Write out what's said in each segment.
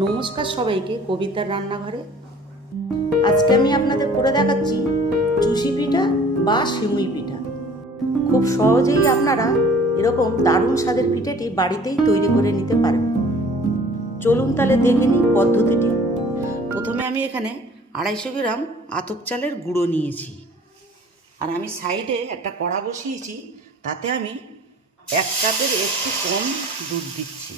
নমস্কার সবাইকে কবিতার রান্নাঘরে। আজকে আমি আপনাদের করে দেখাচ্ছি চুষি পিঠা বা শিমুই পিঠা। খুব সহজেই আপনারা এরকম দারুণ স্বাদের পিঠাটি বাড়িতেই তৈরি করে নিতে পারেন। চলুন তাহলে দেখে নিই পদ্ধতিটি। প্রথমে আমি এখানে 250 গ্রাম আতপ চালের গুঁড়ো নিয়েছি, আর আমি সাইডে একটা কড়া বসিয়েছি, তাতে আমি 1 কাপের একটু কম দুধ দিচ্ছি।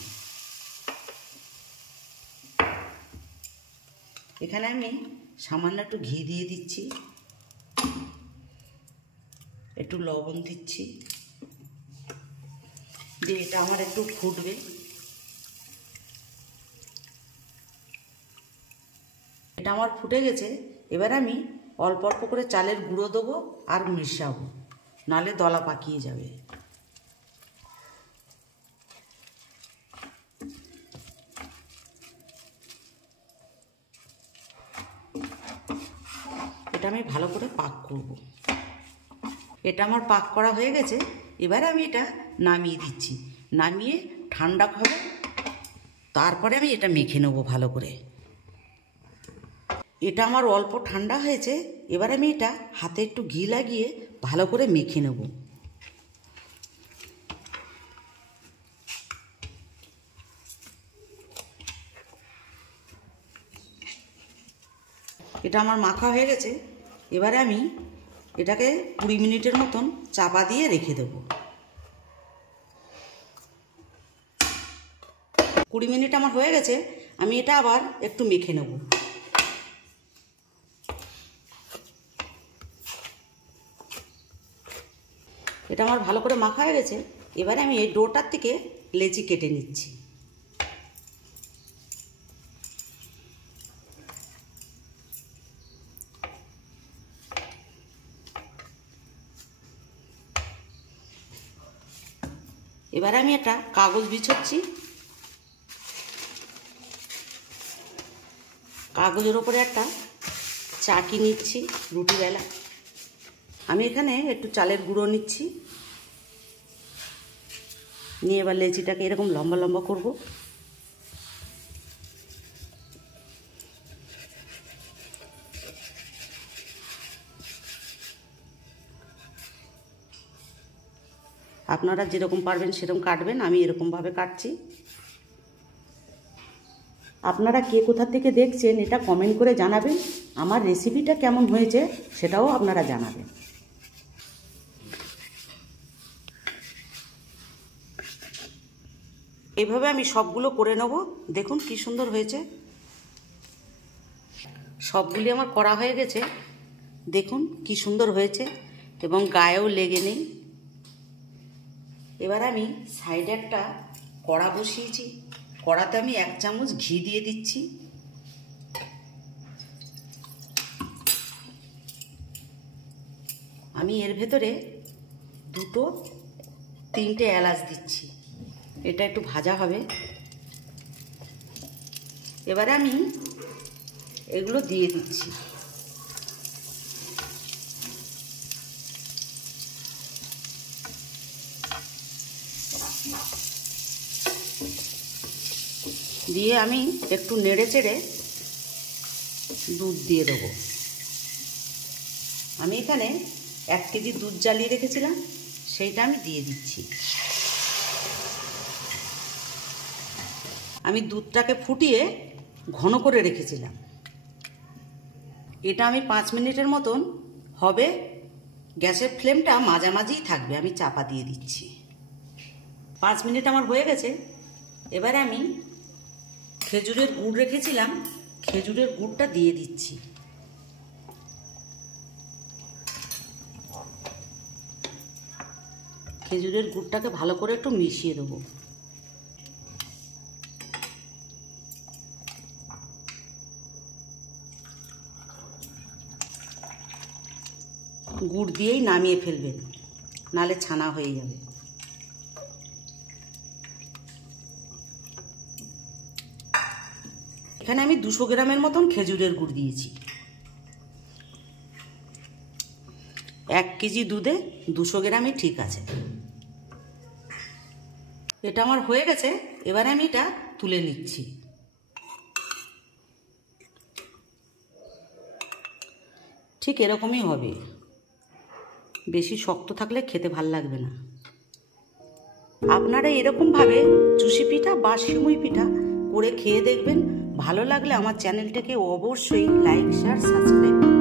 এখানে আমি সামান্য একটু ঘি দিয়ে দিচ্ছি, একটু লবণ দিচ্ছি, দিয়ে এটা আমার একটু ফুটবে। এটা আমার ফুটে গেছে। এবার আমি অল্প অল্প করে চালের গুঁড়ো দেবো আর মিশাবো, নাহলে দলা পাকিয়ে যাবে। এটা আমি ভালো করে পাক করব। এটা আমার পাক করা হয়ে গেছে। এবার আমি এটা নামিয়ে দিচ্ছি, নামিয়ে ঠান্ডা হবে, তারপরে আমি এটা মেখে নেবো ভালো করে। এটা আমার অল্প ঠান্ডা হয়েছে। এবার আমি এটা হাতে একটু ঘি লাগিয়ে ভালো করে মেখে নেব। এটা আমার মাখা হয়ে গেছে। এবারে আমি এটাকে 20 মিনিটের মতন চাপা দিয়ে রেখে দেব। 20 মিনিট আমার হয়ে গেছে। আমি এটা আবার একটু মেখে নেব। এটা আমার ভালো করে মাখা হয়ে গেছে। এবারে আমি এই ডোটার থেকে লেচি কেটে নিচ্ছি। এবারে আমি একটা কাগজ বিছোচ্ছি। কাগজের ওপরে একটা চাকি নিচ্ছি রুটি বেলা। আমি এখানে একটু চালের গুঁড়ো নিচ্ছি, নিয়ে এবার লেচিটাকে এরকম লম্বা লম্বা করব। আপনারা যেরকম পারবেন সেরকম কাটবেন, আমি এরকমভাবে কাটছি। আপনারা কে কোথা থেকে দেখছেন এটা কমেন্ট করে জানাবেন। আমার রেসিপিটা কেমন হয়েছে সেটাও আপনারা জানাবেন। এইভাবে আমি সবগুলো করে নেব। দেখুন কি সুন্দর হয়েছে। সবগুলি আমার করা হয়ে গেছে। দেখুন কি সুন্দর হয়েছে এবং গায়েও লেগে নেই। এবার আমি সাইডে একটা কড়া বসিয়েছি। কড়াতে আমি 1 চামচ ঘি দিয়ে দিচ্ছি। আমি এর ভেতরে 2-3টে এলাচ দিচ্ছি। এটা একটু ভাজা হবে। এবারে আমি এগুলো দিয়ে দিচ্ছি। দিয়ে আমি একটু নেড়ে চেড়ে দুধ দিয়ে দেবো। আমি এখানে 1 কেজি দুধ জ্বালিয়ে রেখেছিলাম, সেইটা আমি দিয়ে দিচ্ছি। আমি দুধটাকে ফুটিয়ে ঘন করে রেখেছিলাম। এটা আমি 5 মিনিটের মতন হবে। গ্যাসের ফ্লেমটা মাঝামাঝিই থাকবে। আমি চাপা দিয়ে দিচ্ছি। 5 মিনিট আমার হয়ে গেছে। এবারে আমি খেজুরের গুড় রেখেছিলাম, খেজুরের গুড়টা দিয়ে দিচ্ছি। খেজুরের গুড়টাকে ভালো করে একটু মিশিয়ে দেবো। গুড় দিয়েই নামিয়ে ফেলবেন, নালে ছানা হয়ে যাবে। এখানে আমি 200 গ্রামের মতন খেজুরের গুড় দিয়েছি। 1 কেজি দুধে 200 গ্রামই ঠিক আছে। এটা আমার হয়ে গেছে। এবারে আমি এটা তুলে নিচ্ছি। ঠিক এরকমই হবে। বেশি শক্ত থাকলে খেতে ভাল লাগবে না। আপনারা এরকমভাবে চুষি পিঠা বা সিমুই পিঠা করে খেয়ে দেখবেন। ভালো লাগলে আমার চ্যানেলটাকে অবশ্যই লাইক, শেয়ার, সাবস্ক্রাইব